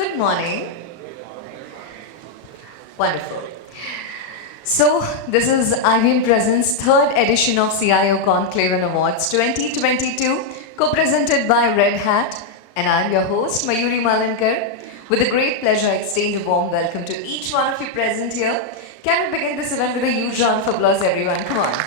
Good morning. Wonderful. So, this is IBM Presents' third edition of CIO Conclave and Awards 2022, co-presented by Red Hat, and I'm your host, Mayuri Malankar. With a great pleasure, I extend a warm welcome to each one of you present here. Can we begin this event with a huge round of applause, everyone? Come on.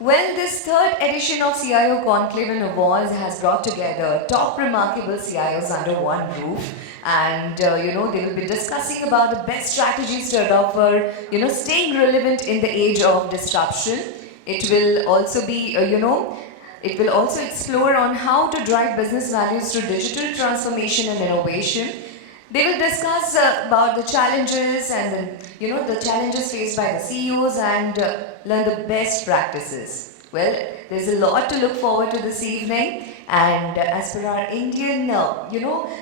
Well, this third edition of CIO Conclave and Awards has brought together top remarkable CIOs under one roof. And, they will be discussing about the best strategies to adopt for, staying relevant in the age of disruption. It will also be, it will also explore on how to drive business values through digital transformation and innovation. They will discuss about the challenges and the challenges faced by the CEOs and learn the best practices. Well, there's a lot to look forward to this evening, and as per our Indian,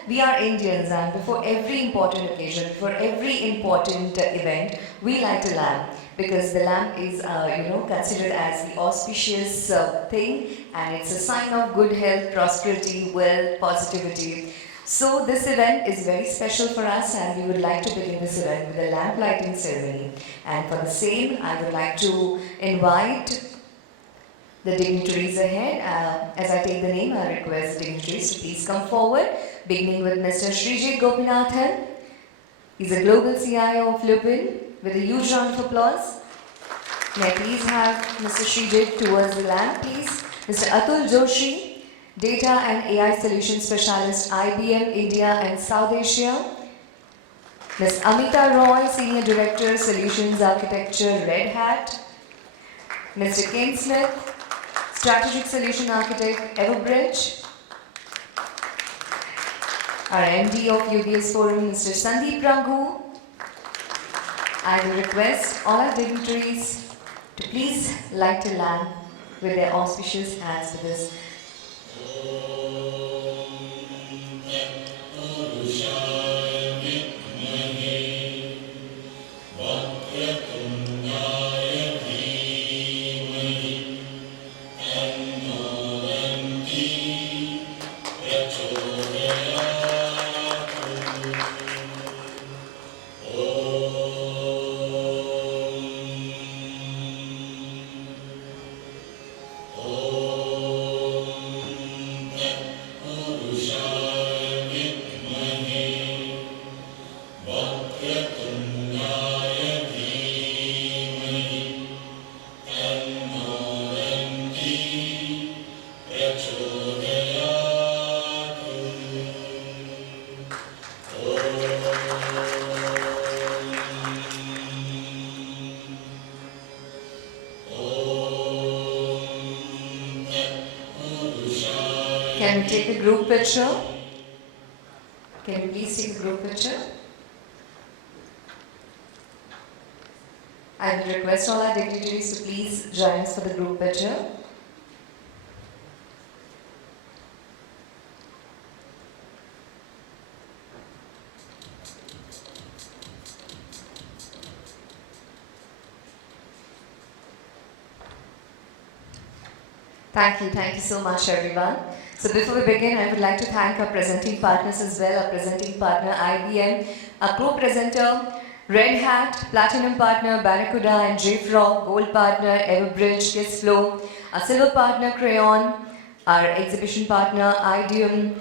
we are Indians, and before every important occasion, before every important event, we light a lamp, because the lamp is, considered as the auspicious thing, and it's a sign of good health, prosperity, wealth, positivity. So this event is very special for us, and we would like to begin this event with a lamp lighting ceremony. And for the same, I would like to invite the dignitaries ahead. As I take the name, I request the dignitaries to please come forward, beginning with Mr. Sreeji Gopinathan. He's a global CIO of Lupin, with a huge round of applause. May I please have Mr. Sreeji towards the lamp, please. Mr. Atul Joshi, Data and AI Solution Specialist, IBM India and South Asia. Ms. Amita Roy, Senior Director, Solutions Architecture, Red Hat. Mr. Ken Smith, Strategic Solution Architect, Everbridge. Our MD of UBS Forum, Mr. Sandeep Raghu. I will request all our dignitaries to please light a lamp with their auspicious hands for this. Can we take a group picture? Can you please take a group picture? I will request all our dignitaries to please join us for the group picture. Thank you so much, everyone. So before we begin, I would like to thank our presenting partners as well. Our presenting partner, IBM, our co-presenter, Red Hat, Platinum partner, Barracuda and JFrog, Gold partner, Everbridge, Kissflow, our silver partner, Crayon, our exhibition partner, IDEUM,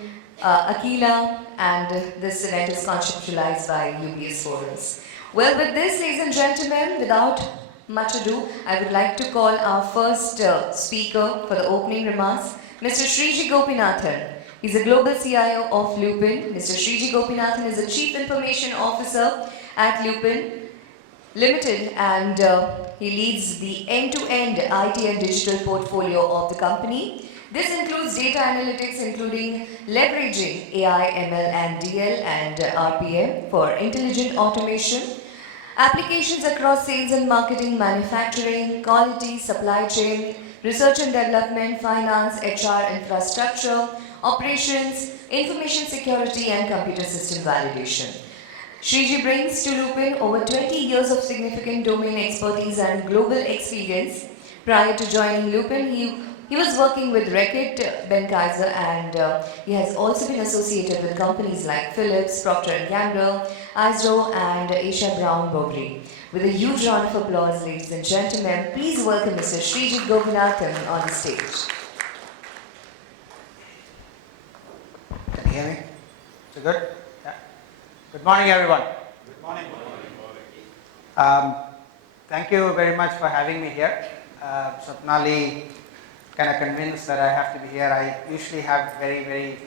Aquila, and this event is conceptualized by UBS Forums. Well, with this, ladies and gentlemen, without much ado, I would like to call our first speaker for the opening remarks, Mr. Sreeji Gopinathan. He's a global CIO of Lupin. Mr. Sreeji Gopinathan is the Chief Information Officer at Lupin Limited, and he leads the end-to-end IT and digital portfolio of the company. This includes data analytics, including leveraging AI, ML, and DL and RPM for intelligent automation, applications across sales and marketing, manufacturing, quality, supply chain, research and development, finance, HR, infrastructure, operations, information security, and computer system validation. Sreeji brings to Lupin over 20 years of significant domain expertise and global experience. Prior to joining Lupin, he He was working with Reckitt Benckiser, and he has also been associated with companies like Philips, Procter& Gamble, ISO, and Asia Brown Boveri. With a huge round of applause, ladies and gentlemen, please welcome Mr. Sreeji Gopinathan on the stage. Can you hear me? Is it good? Yeah. Good morning, everyone. Good morning. Thank you very much for having me here. Swapnali kind of convinced that I have to be here. I usually have very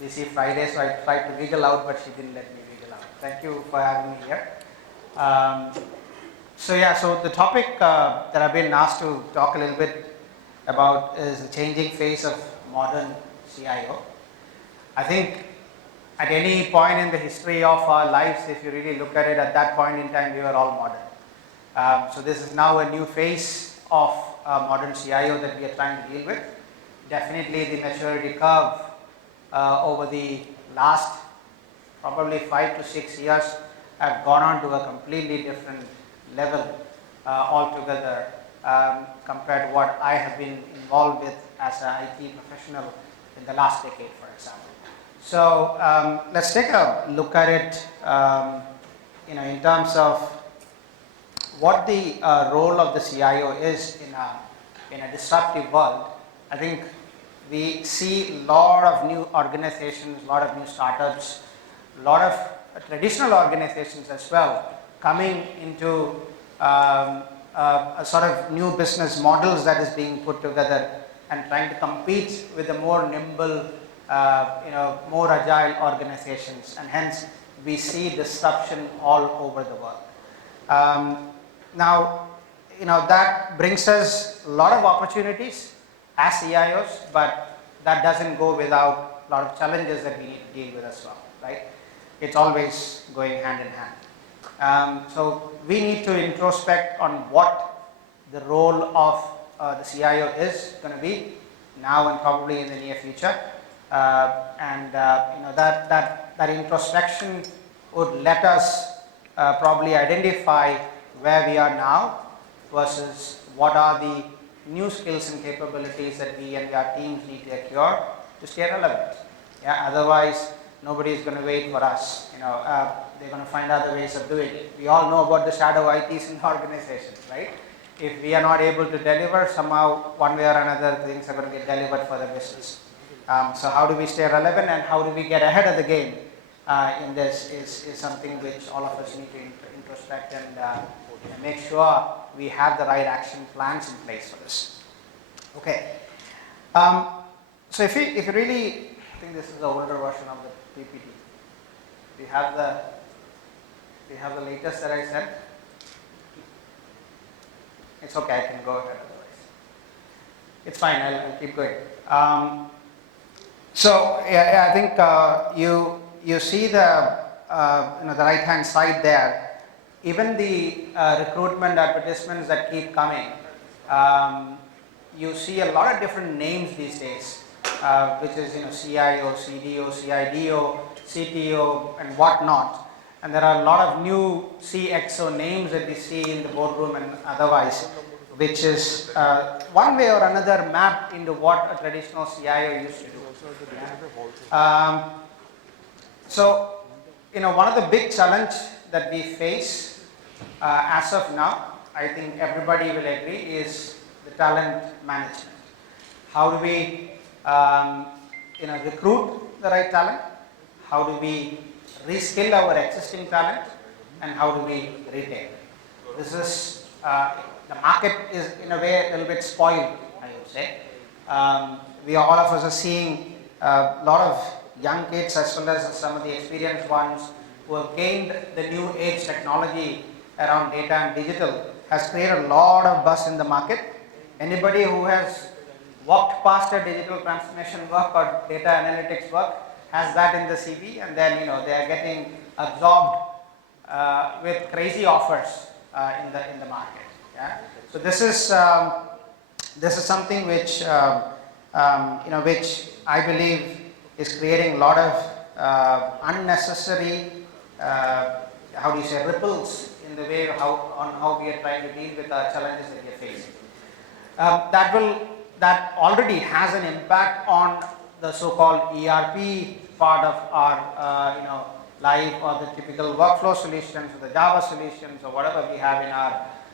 busy Fridays, so I tried to wiggle out, but she didn't let me wiggle out. Thank you for having me here. So the topic that I've been asked to talk a little bit about is the changing face of modern CIO. I think at any point in the history of our lives, if you really look at it, at that point in time, we were all modern. So this is now a new phase of modern CIO that we are trying to deal with. Definitely the maturity curve over the last probably 5 to 6 years have gone on to a completely different level altogether compared to what I have been involved with as an IT professional in the last decade, for example. So let's take a look at it in terms of what the role of the CIO is in a disruptive world. I think we see a lot of new organizations, a lot of new startups, a lot of traditional organizations as well coming into a sort of new business models that is being put together and trying to compete with the more nimble, more agile organizations, and hence we see disruption all over the world. Now, that brings us a lot of opportunities as CIOs, but that doesn't go without a lot of challenges that we need to deal with as well, right? It's always going hand in hand. So we need to introspect on what the role of the CIO is going to be now and probably in the near future. That introspection would let us probably identify where we are now versus what are the new skills and capabilities that we and our teams need to acquire to stay relevant. Yeah, otherwise nobody is going to wait for us. They're going to find other ways of doing it. We all know about the shadow ITs in the organizations, right? If we are not able to deliver, somehow one way or another things are going to get delivered for the business. So how do we stay relevant and how do we get ahead of the game in this is something which all of us need to introspect and make sure we have the right action plans in place for this. Okay. So if you really think this is the older version of the PPT, we have the latest that I sent. It's okay, I can go ahead otherwise. It's fine, I'll keep going. I think you see the right hand side there. Even the recruitment advertisements that keep coming, you see a lot of different names these days, which is CIO, CDO, CIDO, CTO, and whatnot. And there are a lot of new CXO names that we see in the boardroom and otherwise, which is one way or another mapped into what a traditional CIO used to do. One of the big challenge that we face as of now, I think everybody will agree, is the talent management. How do we recruit the right talent? How do we reskill our existing talent? And how do we retain? This is, the market is in a way a little bit spoiled, I would say. All of us are seeing a lot of young kids as well as some of the experienced ones who have gained the new age technology around data and digital has created a lot of buzz in the market. Anybody who has walked past a digital transformation work or data analytics work has that in the CV, and then they are getting absorbed with crazy offers in the market. Yeah? So this is something which which I believe is creating a lot of unnecessary ripples in the way how we are trying to deal with our challenges that we are facing. That will that already has an impact on the so-called ERP part of our life, or the typical workflow solutions, or the Java solutions, or whatever we have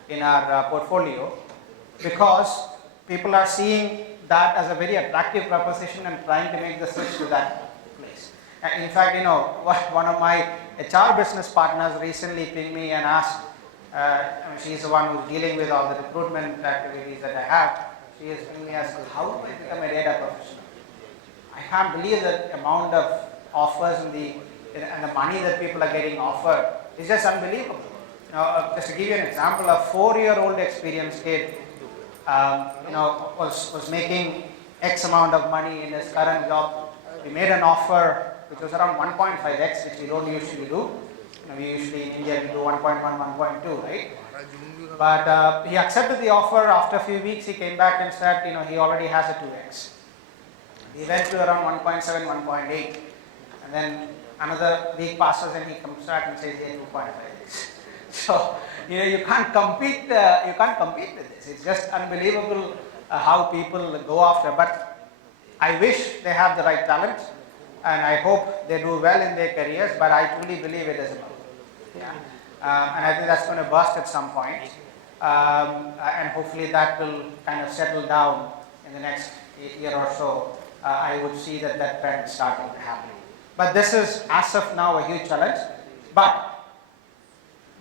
in our portfolio, because people are seeing that as a very attractive proposition and trying to make the switch to that place. In fact, one of my HR business partners recently pinged me and asked, she's the one who's dealing with all the recruitment activities that I have. She is pinging me and asked, how do I become a data professional? I can't believe the amount of offers and the money that people are getting offered is just unbelievable. Just to give you an example, a 4-year-old experienced kid, was making X amount of money in his current job. We made an offer which was around 1.5x, which we don't usually do. We usually in India we do 1.1, 1.2, right? But he accepted the offer. After a few weeks, he came back and said, he already has a 2x. He went to around 1.7, 1.8, and then another week passes and he comes back and says, yeah, 2.5x. So you can't compete. You can't compete with this. It's just unbelievable how people go after. But I wish they have the right talent, and I hope they do well in their careers. But I truly believe it is a bubble. Yeah. And I think that's going to burst at some point, and hopefully that will kind of settle down in the next year or so. I would see that trend starting to happen. But this is, as of now, a huge challenge. But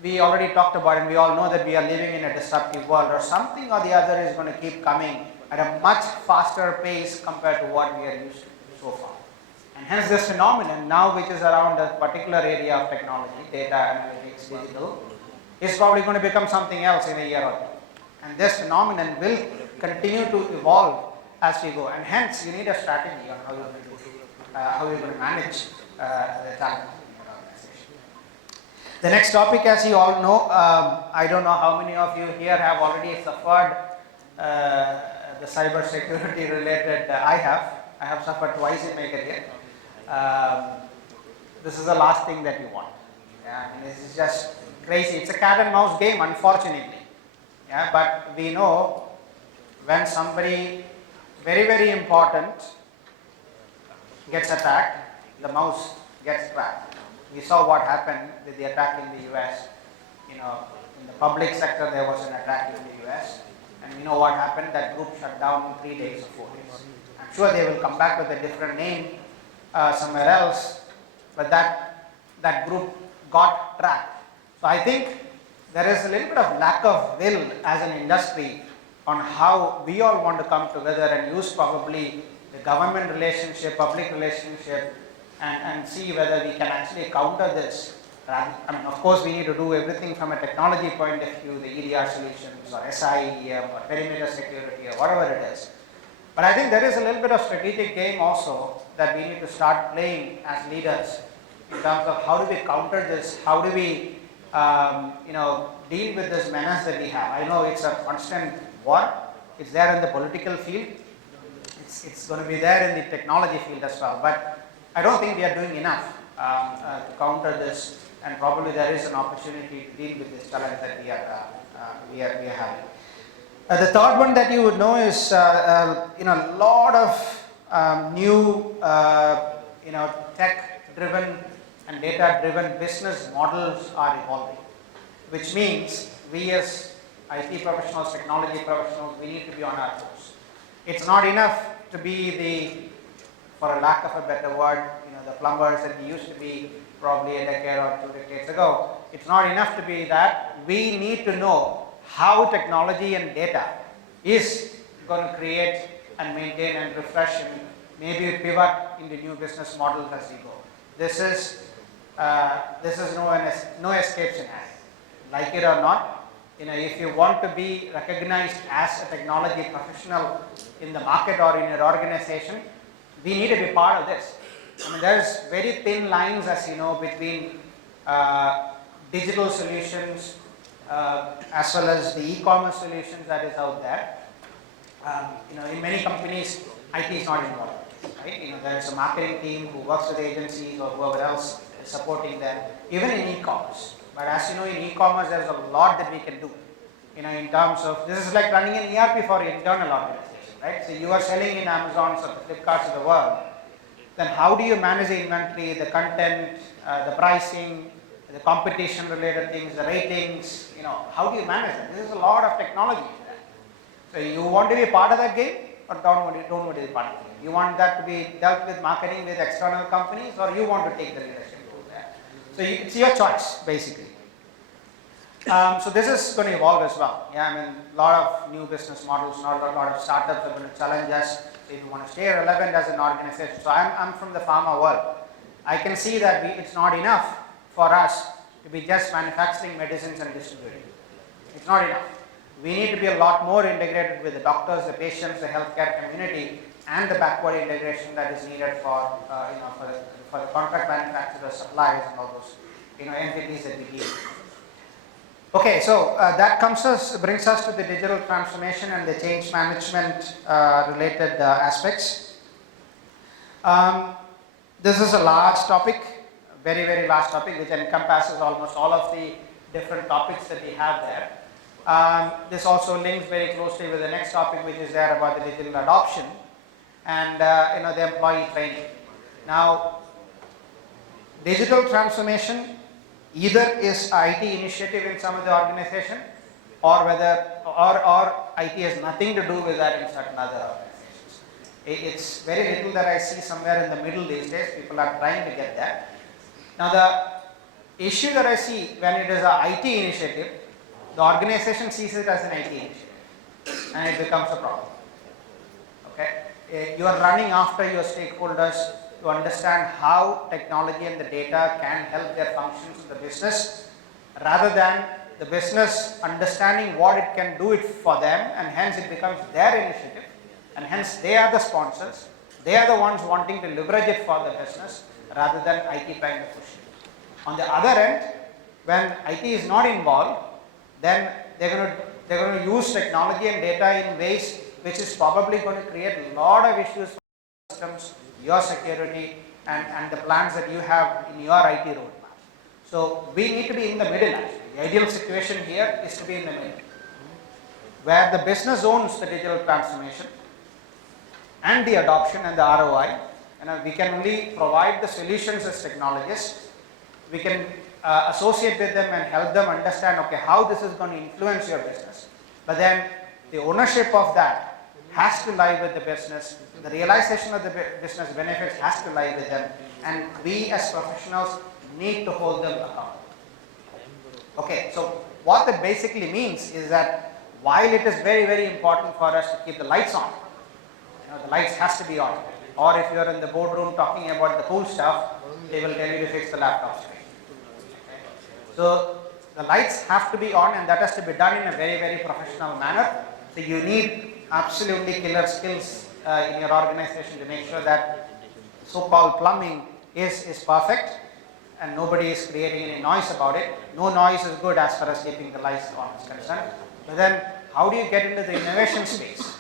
we already talked about, and we all know that we are living in a disruptive world, or something or the other is going to keep coming at a much faster pace compared to what we are used to so far. And hence this phenomenon now, which is around a particular area of technology, data analytics, digital, is probably going to become something else in a year or two. And this phenomenon will continue to evolve as we go. And hence you need a strategy on how you're going to manage the talent in your organization. The next topic, as you all know, I don't know how many of you here have already suffered the cyber security related. I have suffered twice in my career. This is the last thing that you want. Yeah, I mean, this is just crazy. It's a cat and mouse game, unfortunately. Yeah, but we know when somebody very, very important gets attacked, the mouse gets cracked. We saw what happened with the attack in the US. In the public sector there was an attack in the US, and you know what happened? That group shut down in 3 days or 4 days. I'm sure they will come back with a different name somewhere else, but that group got tracked. So I think there is a little bit of lack of will as an industry on how we all want to come together and use probably the government relationship, public relationship, and see whether we can actually counter this. I mean, of course, we need to do everything from a technology point of view, the EDR solutions or SIEM or perimeter security or whatever it is. But I think there is a little bit of strategic game also that we need to start playing as leaders in terms of how do we counter this, how do we deal with this menace that we have. I know it's a constant war. It's there in the political field. It's going to be there in the technology field as well. But I don't think we are doing enough to counter this, and probably there is an opportunity to deal with this challenge that we are having. The third one that you would know is a lot of new tech-driven and data-driven business models are evolving, which means we as IT professionals, technology professionals, we need to be on our toes. It's not enough to be for a lack of a better word, the plumbers that we used to be probably a decade or 2 decades ago. It's not enough to be that. We need to know how technology and data is going to create and maintain and refresh and maybe pivot into new business models as we go. This is no escape scenario. Like it or not, if you want to be recognized as a technology professional in the market or in your organization, we need to be part of this. I mean, there's very thin lines, as you know, between digital solutions as well as the e-commerce solutions that is out there. In many companies, IT is not involved. Right? There's a marketing team who works with agencies or whoever else is supporting them, even in e-commerce. But as you know, in e-commerce, there's a lot that we can do. In terms of, this is like running an ERP for internal organization. right? So you are selling in Amazons or the Flipkarts of the world, then how do you manage the inventory, the content, the pricing, the competition related things, the ratings, how do you manage that? This is a lot of technology to that. So you want to be part of that game or don't want to be part of the game? You want that to be dealt with marketing with external companies, or you want to take the leadership role there? So it's your choice basically. So this is going to evolve as well. Yeah, I mean, a lot of new business models, a lot of startups are going to challenge us if you want to stay relevant as an organization. So I'm from the pharma world. I can see that it's not enough for us to be just manufacturing medicines and distributing. It's not enough. We need to be a lot more integrated with the doctors, the patients, the healthcare community, and the backward integration that is needed for the contract manufacturers, suppliers, and all those entities that we deal with. Okay, so that brings us to the digital transformation and the change management related aspects. This is a large topic, very, very large topic, which encompasses almost all of the different topics that we have there. This also links very closely with the next topic, which is there about the digital adoption and the employee training. Now, digital transformation either is IT initiative in some of the organization, or IT has nothing to do with that in certain other organizations. It's very little that I see somewhere in the middle these days. People are trying to get that. Now the issue that I see when it is an IT initiative, the organization sees it as an IT initiative and it becomes a problem. Okay, you are running after your stakeholders to understand how technology and the data can help their functions in the business, rather than the business understanding what it can do it for them, and hence it becomes their initiative, and hence they are the sponsors, they are the ones wanting to leverage it for the business rather than IT trying to push it. On the other end, when IT is not involved, then they're going to use technology and data in ways which is probably going to create a lot of issues for systems, your security, and the plans that you have in your IT roadmap. So we need to be in the middle actually. The ideal situation here is to be in the middle, where the business owns the digital transformation and the adoption and the ROI. We can only provide the solutions as technologists. We can associate with them and help them understand, okay, how this is going to influence your business. But then the ownership of that has to lie with the business. The realization of the business benefits has to lie with them, and we as professionals need to hold them accountable. Okay, so what that basically means is that while it is very, very important for us to keep the lights on, the lights has to be on, or if you are in the boardroom talking about the cool stuff, they will tell you to fix the laptop screen. Okay. So the lights have to be on, and that has to be done in a very, very professional manner. So you need absolutely killer skills in your organization to make sure that so-called plumbing is perfect and nobody is creating any noise about it. No noise is good as far as keeping the lights on is concerned. But then how do you get into the innovation space?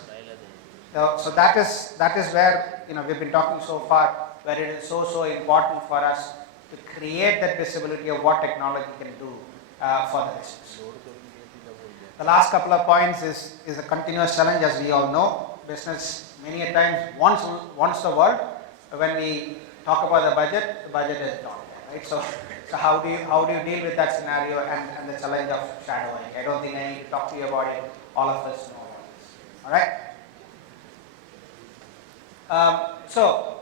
So that is where we've been talking so far, where it is so important for us to create that visibility of what technology can do for the business. The last couple of points is a continuous challenge, as we all know. Business many a times wants the world. When we talk about the budget is not there, right? So how do you deal with that scenario and the challenge of shadowing? I don't think I need to talk to you about it. All of us know about this. All right. So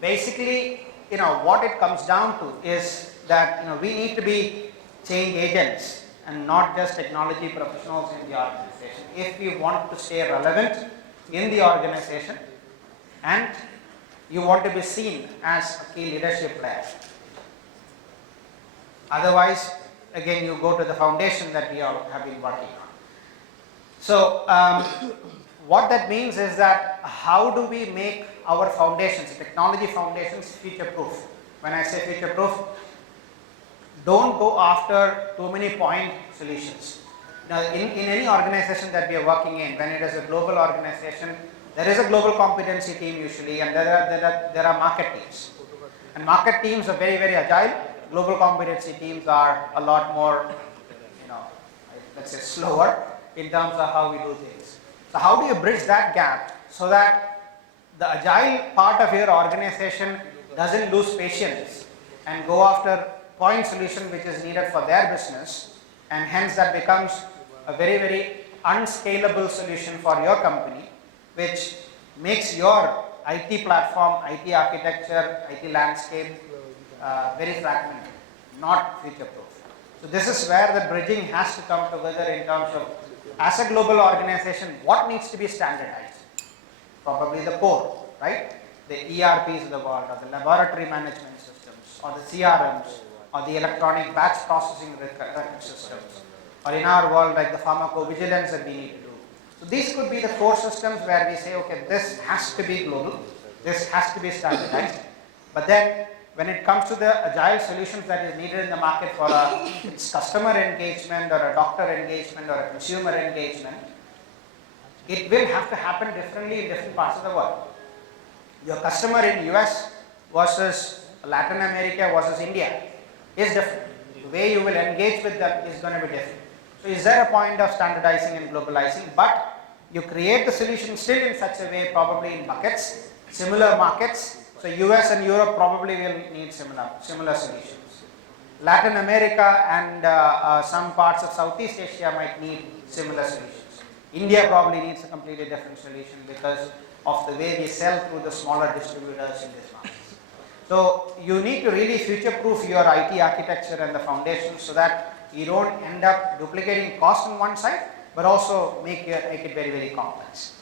basically, what it comes down to is that we need to be change agents and not just technology professionals in the organization if we want to stay relevant in the organization and you want to be seen as a key leadership player. Otherwise, again, you go to the foundation that we all have been working on. So what that means is that how do we make our foundations, technology foundations, future proof? When I say future proof, don't go after too many point solutions. Now, in any organization that we are working in, when it is a global organization, there is a global competency team usually, and there are market teams. And market teams are very, very agile. Global competency teams are a lot more, let's say slower in terms of how we do things. So how do you bridge that gap so that the agile part of your organization doesn't lose patience and go after point solution which is needed for their business, and hence that becomes a very unscalable solution for your company, which makes your IT platform, IT architecture, IT landscape very fragmented, not future proof. So this is where the bridging has to come together in terms of, as a global organization, what needs to be standardized? Probably the core, right? The ERPs of the world, or the laboratory management systems, or the CRMs, or the electronic batch processing record systems, or in our world like the pharmacovigilance that we need to do. So these could be the core systems where we say, okay, this has to be global, this has to be standardized. But then when it comes to the agile solutions that is needed in the market for a customer engagement, or a doctor engagement, or a consumer engagement, it will have to happen differently in different parts of the world. Your customer in US versus Latin America versus India is different. The way you will engage with them is going to be different. So is there a point of standardizing and globalizing? But you create the solution still in such a way, probably in buckets, similar markets. So US and Europe probably will need similar solutions. Latin America and some parts of Southeast Asia might need similar solutions. India probably needs a completely different solution because of the way we sell through the smaller distributors in this market. So you need to really future-proof your IT architecture and the foundation so that you don't end up duplicating cost on one side, but also make it very complex.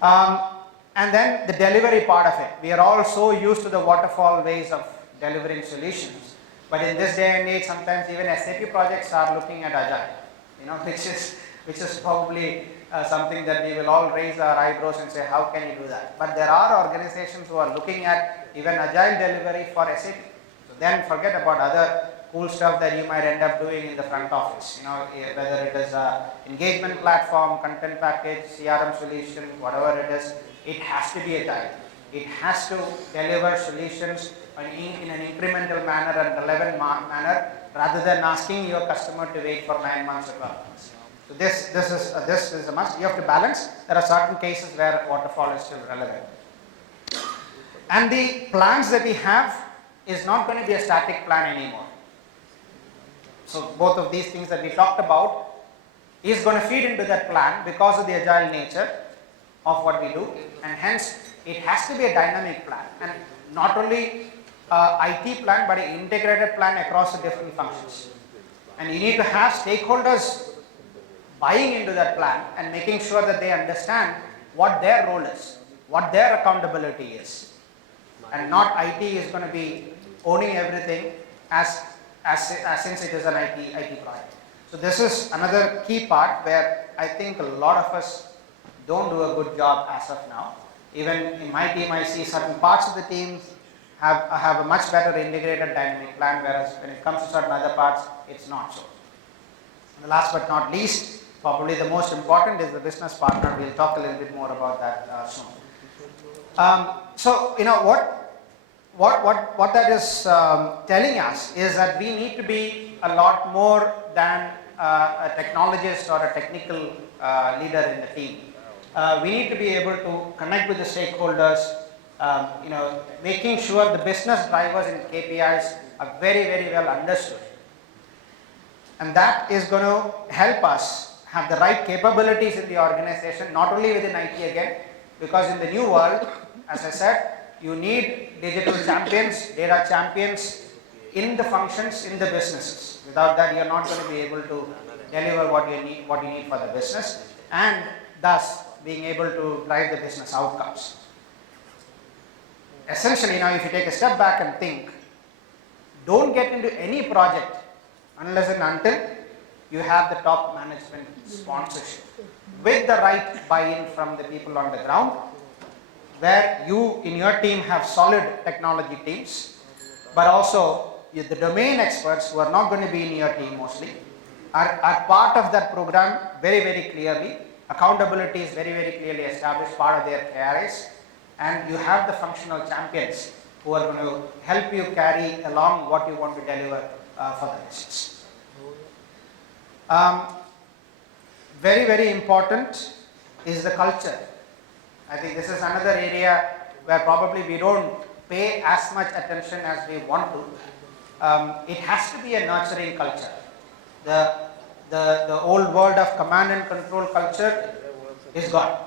And then the delivery part of it. We are all so used to the waterfall ways of delivering solutions, but in this day and age, sometimes even SAP projects are looking at agile, which is probably something that we will all raise our eyebrows and say, how can you do that? But there are organizations who are looking at even agile delivery for SAP. So then forget about other cool stuff that you might end up doing in the front office, whether it is a engagement platform, content package, CRM solution, whatever it is, it has to be agile. It has to deliver solutions in an incremental manner and relevant manner, rather than asking your customer to wait for 9 months or 12 months. So this is a must. You have to balance. There are certain cases where waterfall is still relevant. And the plans that we have is not going to be a static plan anymore. So both of these things that we talked about is going to feed into that plan because of the agile nature of what we do, and hence it has to be a dynamic plan, and not only IT plan but an integrated plan across the different functions. And you need to have stakeholders buying into that plan and making sure that they understand what their role is, what their accountability is, and not IT is going to be owning everything as since it is an IT project. So this is another key part where I think a lot of us don't do a good job as of now. Even in my team, I see certain parts of the teams have a much better integrated dynamic plan, whereas when it comes to certain other parts, it's not so. And last but not least, probably the most important is the business partner. We'll talk a little bit more about that soon. So what that is telling us is that we need to be a lot more than a technologist or a technical leader in the team. We need to be able to connect with the stakeholders, making sure the business drivers and KPIs are very well understood. And that is going to help us have the right capabilities in the organization, not only within IT again, because in the new world, as I said, you need digital champions, data champions in the functions, in the businesses. Without that, you're not going to be able to deliver what you need for the business, and thus being able to drive the business outcomes. Essentially, now if you take a step back and think, don't get into any project unless and until you have the top management sponsorship with the right buy-in from the people on the ground, where you in your team have solid technology teams, but also the domain experts who are not going to be in your team mostly are part of that program very clearly. Accountability is very clearly established, part of their KRAs, and you have the functional champions who are going to help you carry along what you want to deliver for the business. Very important is the culture. I think this is another area where probably we don't pay as much attention as we want to. It has to be a nurturing culture. The old world of command and control culture is gone.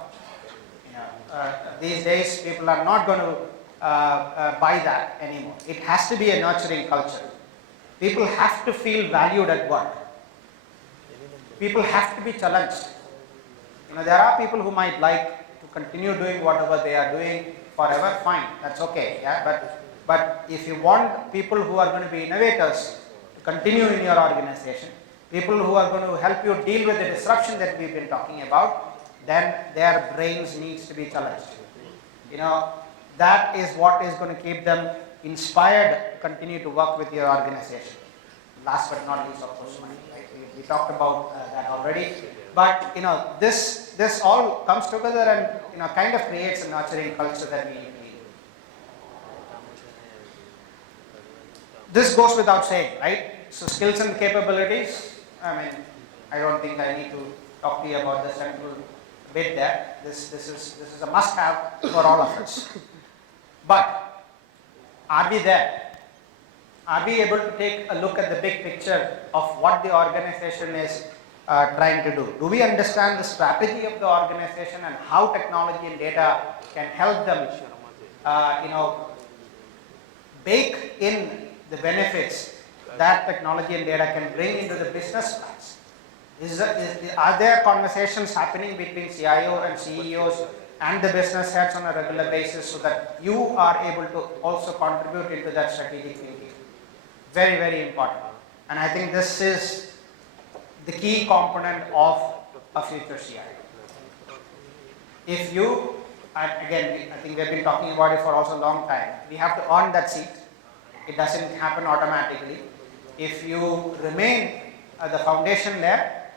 These days people are not going to buy that anymore. It has to be a nurturing culture. People have to feel valued at work. People have to be challenged. There are people who might like to continue doing whatever they are doing forever, fine, that's okay. Yeah, but if you want people who are going to be innovators to continue in your organization, people who are going to help you deal with the disruption that we've been talking about, then their brains needs to be challenged. That is what is going to keep them inspired to continue to work with your organization. Last but not least, of course, money. Right? We talked about that already. But this all comes together and kind of creates a nurturing culture that we need. This goes without saying, right? So skills and capabilities. I don't think I need to talk to you about the central bit there. This is a must-have for all of us. But are we there? Are we able to take a look at the big picture of what the organization is trying to do? Do we understand the strategy of the organization and how technology and data can help them, bake in the benefits that technology and data can bring into the business plans? Are there conversations happening between CIO and CEOs and the business heads on a regular basis so that you are able to also contribute into that strategic thinking? Very, very important. And I think this is the key component of a future CIO. If you, again, I think we have been talking about it for also a long time, we have to earn that seat. It doesn't happen automatically. If you remain the foundation there,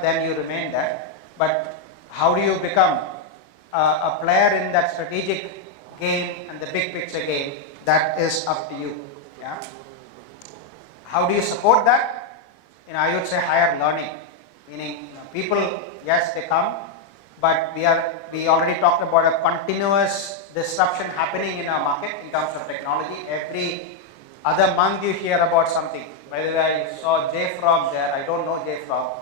then you remain there. But how do you become a player in that strategic game and the big picture game? That is up to you. Yeah. How do you support that? I would say higher learning, meaning people, yes, they come, but we already talked about a continuous disruption happening in our market in terms of technology. Every other month you hear about something. By the way, I saw JFrog there. I don't know JFrog.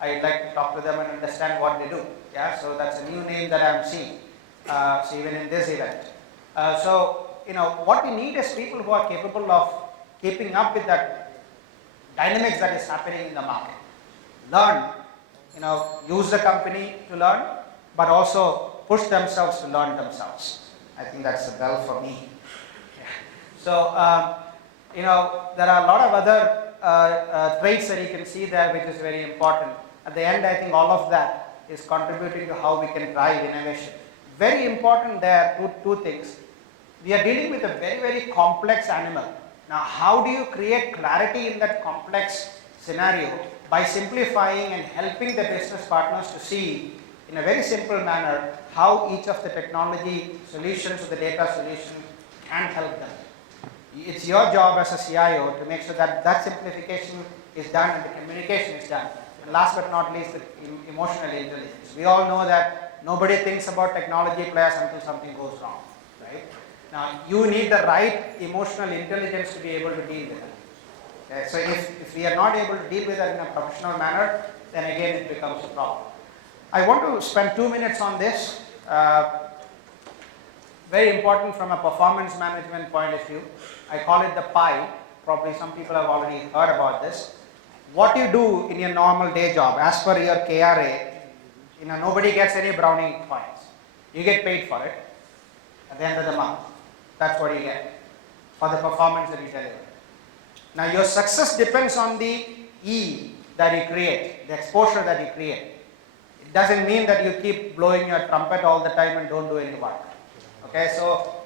I'd like to talk to them and understand what they do. Yeah, so that's a new name that I'm seeing. So even in this event. What we need is people who are capable of keeping up with that dynamics that is happening in the market. Learn, use the company to learn, but also push themselves to learn themselves. I think that's a bell for me. So, there are a lot of other traits that you can see there, which is very important. At the end, I think all of that is contributing to how we can drive innovation. Very important there, two things. We are dealing with a very, very complex animal. Now, how do you create clarity in that complex scenario? By simplifying and helping the business partners to see in a very simple manner how each of the technology solutions or the data solution can help them. It's your job as a CIO to make sure that that simplification is done and the communication is done. And last but not least, the emotional intelligence. We all know that nobody thinks about technology players until something goes wrong, right? Now, you need the right emotional intelligence to be able to deal with it. Okay? So, if we are not able to deal with it in a professional manner, then again it becomes a problem. I want to spend 2 minutes on this. Very important from a performance management point of view. I call it the pie. Probably some people have already heard about this. What you do in your normal day job, as per your KRA, nobody gets any brownie points. You get paid for it at the end of the month. That's what you get for the performance that you deliver. Now, your success depends on the E that you create, the exposure that you create. It doesn't mean that you keep blowing your trumpet all the time and don't do any work. Okay, so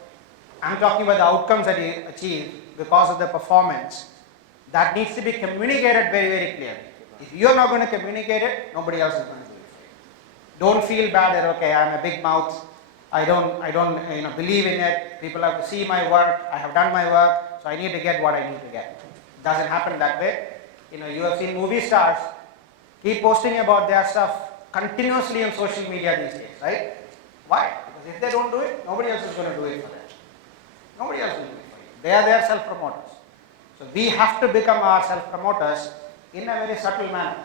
I'm talking about the outcomes that you achieve because of the performance. That needs to be communicated very, very clearly. If you're not going to communicate it, nobody else is going to do it. Don't feel bad that, okay, I'm a big mouth. I don't believe in it. People have to see my work. I have done my work, so I need to get what I need to get. It doesn't happen that way. You have seen movie stars keep posting about their stuff continuously on social media these days, right? Why? Because If they don't do it, nobody else is going to do it for them. Nobody else will do it for you. They are their self-promoters. So we have to become our self-promoters in a very subtle manner.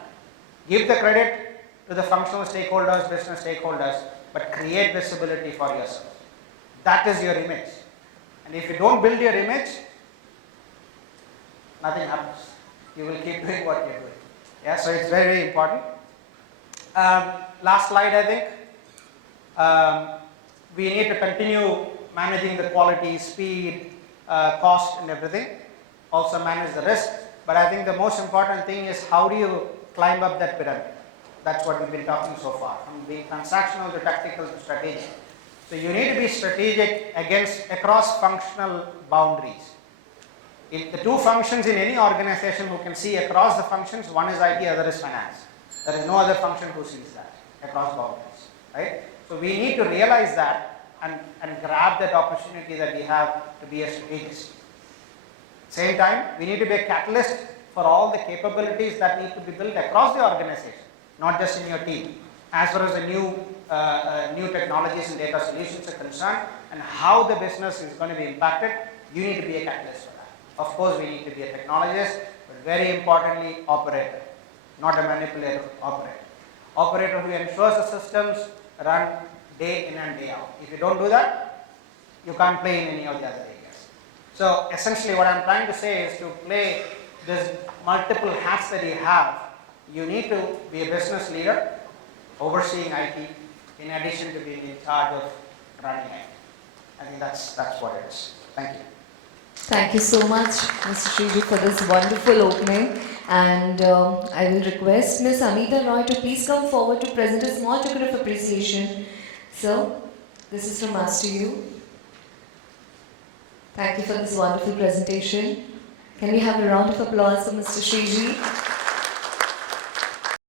Give the credit to the functional stakeholders, business stakeholders, but create visibility for yourself. That is your image. And if you don't build your image, nothing happens. You will keep doing what you're doing. Yeah, so it's very, very important. Last slide, I think. We need to continue managing the quality, speed, cost and everything. Also manage the risk. But I think the most important thing is how do you climb up that pyramid? That's what we've been talking so far, from being transactional to tactical to strategic. So you need to be strategic across functional boundaries. If the two functions in any organization who can see across the functions, one is IT, other is finance. There is no other function who sees that across boundaries, right? So we need to realize that and grab that opportunity that we have to be a strategist. Same time, we need to be a catalyst for all the capabilities that need to be built across the organization, not just in your team. As far as the new technologies and data solutions are concerned and how the business is going to be impacted, you need to be a catalyst for that. Of course, we need to be a technologist, but very importantly, operator, not a manipulator, operator. Operator who ensures the systems run day in and day out. If you don't do that, you can't play in any of the other areas. So essentially what I'm trying to say is to play this multiple hats that you have, you need to be a business leader, overseeing IT, in addition to being in charge of running it. I think that's what it is. Thank you. Thank you so much, Mr. Sreeji, for this wonderful opening. And I will request Ms. Amita Roy to please come forward to present a small token of appreciation. So, this is from us to you. Thank you for this wonderful presentation. Can we have a round of applause for Mr. Sreeji?